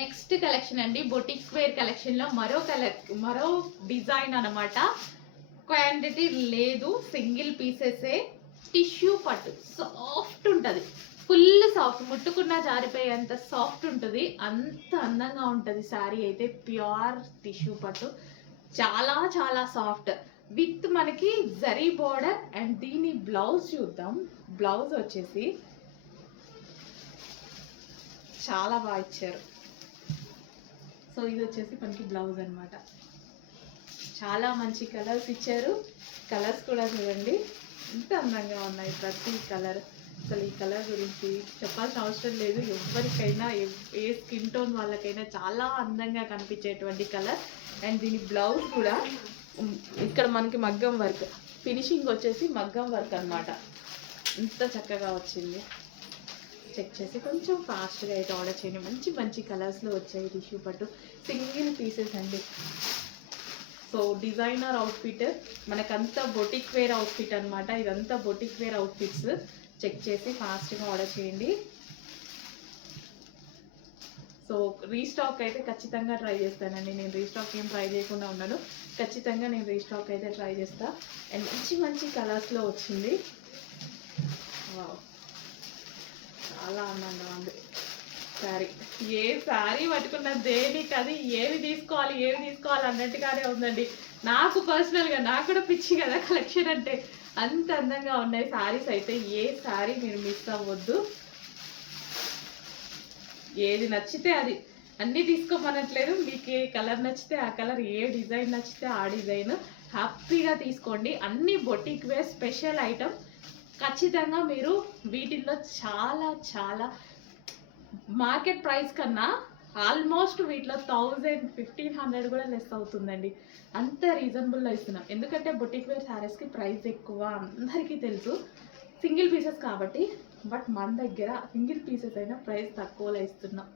Next collection అండి, boutique wear collection లో మరో డిజైన్ అనమాట. క్వాంటిటీ లేదు, సింగిల్ పీసెసే. టిష్యూ పట్టు సాఫ్ట్ ఉంటుంది, ఫుల్ సాఫ్ట్, ముట్టుకున్న జారిపోయేంత సాఫ్ట్ ఉంటుంది. అంత అందంగా ఉంటుంది శారీ అయితే. ప్యూర్ టిష్యూ పట్టు, చాలా చాలా సాఫ్ట్, విత్ మనకి జరీ బోర్డర్. అండ్ దీని బ్లౌజ్ చూద్దాం. బ్లౌజ్ వచ్చేసి చాలా బాగా ఇచ్చారు. సో ఇది వచ్చేసి మనకి బ్లౌజ్ అనమాట. చాలా మంచి కలర్స్ ఇచ్చారు. కలర్స్ కూడా చూడండి ఎంత అందంగా ఉన్నాయి, ప్రతి కలర్. అసలు ఈ కలర్ గురించి చెప్పాల్సిన అవసరం లేదు. ఎవరికైనా ఏ స్కిన్ టోన్ వాళ్ళకైనా చాలా అందంగా కనిపించేటువంటి కలర్. అండ్ దీని బ్లౌజ్ కూడా ఇక్కడ మనకి మగ్గం వర్క్, ఫినిషింగ్ వచ్చేసి మగ్గం వర్క్ అనమాట. ఎంత చక్కగా వచ్చింది. చెక్ చేసి కొంచెం ఫాస్ట్గా అయితే ఆర్డర్ చేయండి. మంచి మంచి కలర్స్లో వచ్చాయి టిష్యూ పట్టు. సింగిల్ పీసెస్ అండి. సో డిజైనర్ అవుట్ఫిట్, మనకంతా బొటిక్ వేర్ అవుట్ఫిట్ అనమాట. ఇదంతా బొటిక్ వేర్ అవుట్ఫిట్స్. చెక్ చేసి ఫాస్ట్గా ఆర్డర్ చేయండి. సో రీస్టాక్ అయితే ఖచ్చితంగా ట్రై చేస్తానండి. నేను రీస్టాక్ ఏం ట్రై చేయకుండా ఉన్నాను. ఖచ్చితంగా నేను రీస్టాక్ అయితే ట్రై చేస్తాను. అండ్ మంచి మంచి కలర్స్లో వచ్చింది. చాలా ఆనందంగా ఉంది శారీ. ఏ శారీ పట్టుకున్న దేనికి అది ఏవి తీసుకోవాలి అన్నట్టుగానే ఉందండి. నాకు పర్సనల్గా నాకు కూడా పిచ్చి కదా కలెక్షన్ అంటే. అంత అందంగా ఉన్నాయి శారీస్ అయితే. ఏ శారీ మీరు మిస్ అవ్వద్దు. ఏది నచ్చితే అది, అన్నీ తీసుకోమనట్లేదు. మీకు ఏ కలర్ నచ్చితే ఆ కలర్, ఏ డిజైన్ నచ్చితే ఆ డిజైన్ హ్యాపీగా తీసుకోండి. అన్ని బొటిక్ వేర్ స్పెషల్ ఐటమ్. ఖచ్చితంగా మీరు వీటిల్లో చాలా చాలా మార్కెట్ ప్రైస్ కన్నా ఆల్మోస్ట్ వీటిలో 1000-1500 కూడా లెస్ అవుతుందండి. అంత రీజనబుల్లో ఇస్తున్నాం. ఎందుకంటే బొటిక్ వేర్ శారీస్కి ప్రైస్ ఎక్కువ, అందరికీ తెలుసు. సింగిల్ పీసెస్ కాబట్టి. బట్ మన దగ్గర సింగిల్ పీసెస్ అయినా ప్రైస్ తక్కువలో ఇస్తున్నాం.